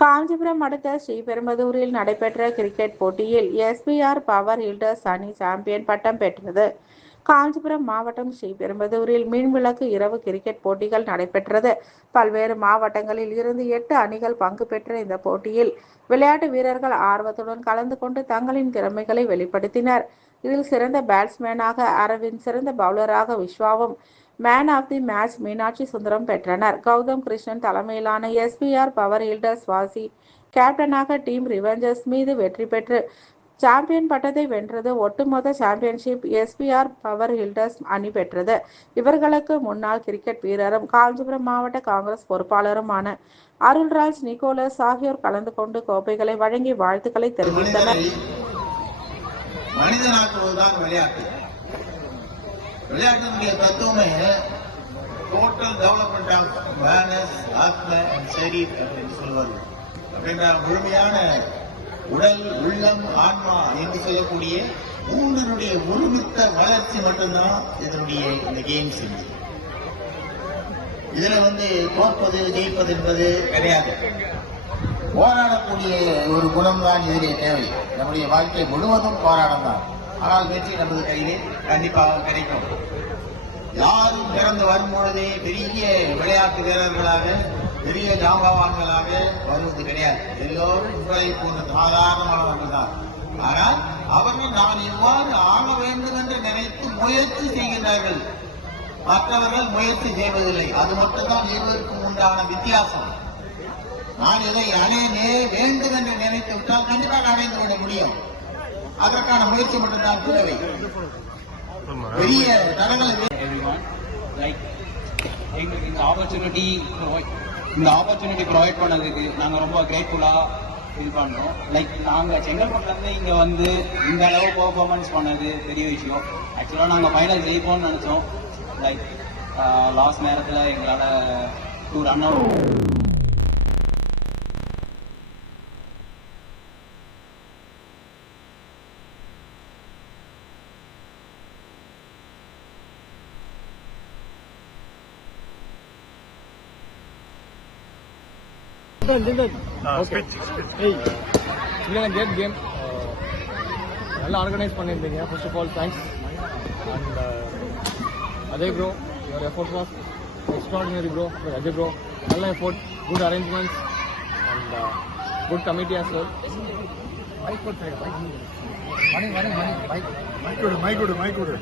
காஞ்சிபுரம் அடுத்த ஸ்ரீபெரும்புதூரில் நடைபெற்ற கிரிக்கெட் போட்டியில் எஸ்பிஆர் பவர் ஹீல்டர்ஸ் அணி சாம்பியன் பட்டம் பெற்றது. காஞ்சிபுரம் மாவட்டம் ஸ்ரீபெரும்புதூரில் மின்விளக்கு இரவு கிரிக்கெட் போட்டிகள் நடைபெற்றது. பல்வேறு மாவட்டங்களில் இருந்து எட்டு அணிகள் பங்கு பெற்ற இந்த போட்டியில் விளையாட்டு வீரர்கள் ஆர்வத்துடன் கலந்து கொண்டு தங்களின் திறமைகளை வெளிப்படுத்தினர். இதில் சிறந்த பேட்ஸ்மேனாக அரவிந்த் சிறந்த பவுலராக விஸ்வாவும் man of the match Meenakshi Sundaram பெற்றனர். கௌதம் கிருஷ்ணன் தலைமையிலான எஸ்பிஆர் பவர் ஹில்டர்ஸ் வாசி கேப்டனாக டீம் ரிவெஞ்சர்ஸ் மீது வெற்றி பெற்று சாம்பியன் பட்டத்தை வென்றது ஒட்டுமொத்த சாம்பியன்ஷிப் எஸ்பிஆர் பவர் ஹில்டர்ஸ் அணி பெற்றது. இவர்களுக்கு முன்னாள் கிரிக்கெட் வீரரும் காஞ்சிபுரம் மாவட்ட காங்கிரஸ் பொறுப்பாளருமான அருள்ராஜ் நிக்கோலஸ் ஆகியோர் கலந்து கொண்டு கோப்பைகளை வழங்கி வாழ்த்துக்களை தெரிவித்தனர். மனிதனாக்குவதுதான் விளையாட்டு. விளையாட்டினுடைய தத்துவமே டோட்டல் டெவலப்மெண்ட் ஆஃப் மேனஸ் ஆத்ம and சரீர் அப்படின்னு சொல்வது அப்படின்ற முழுமையான உடல் உள்ளம் ஆன்மா என்று சொல்லக்கூடிய மூன்றினுடைய ஒருமித்த வளர்ச்சி மட்டும்தான் இதனுடைய இந்த கேம்ஸ் இதுல வந்து தோற்பது ஜெயிப்பது என்பது கிடையாது. போராடக்கூடிய ஒரு குணம் தான் இதிலே தேவை. நம்முடைய வாழ்க்கை முழுவதும் போராடம் தான் ஆனால் வெற்றி நமது கையிலே கண்டிப்பாக கிடைக்கும். யாரும் பிறந்து வரும் பொழுதே பெரிய விளையாட்டு வீரர்களாக பெரிய ஜாம்பவான்களாக வருவது கிடையாது. எல்லோரும் உங்களை போன்ற சாதாரணமானவர்கள் தான். ஆனால் அவர்கள் நான் இவ்வாறு ஆக வேண்டும் என்று நினைத்து முயற்சி செய்கின்றார்கள். மற்றவர்கள் முயற்சி செய்வதில்லை. அது மட்டும்தான் இருவருக்கும் உண்டான வித்தியாசம். நான் இதை அடையவே வேண்டும் என்று நினைத்து விட்டால் கண்டிப்பாக அடைந்து விட முடியும். அதற்கான முயற்சி மட்டும்தான் தேவை பெரிய தடங்களை எங்களுக்கு இந்த ஆப்பர்ச்சுனிட்டி இந்த ஆப்பர்ச்சுனிட்டி ப்ரொவைட் பண்ணதுக்கு நாங்கள் ரொம்ப கிரேட்ஃபுல்லாக இது பண்ணோம் லைக் நாங்கள் செங்கல்பட்டுலேருந்து இங்கே வந்து இந்த அளவு பர்ஃபார்மன்ஸ் பண்ணது பெரிய விஷயம். ஆக்சுவலாக நாங்கள் ஃபைனல் ஜெயிப்போம்னு நினச்சோம். லைக் லாஸ்ட் நேரத்தில் எங்களால் டூ ரன் அவுட் இல்லை கேட் கேம் நல்லா ஆர்கனைஸ் பண்ணியிருந்தீங்க first of all thanks and அதே bro your effort was extraordinary bro Ajay bro நல்ல effort good arrangements and good committee as well bike போட்டு bike மணி மணி மணி bike mike கொடு mike கொடு mike கொடு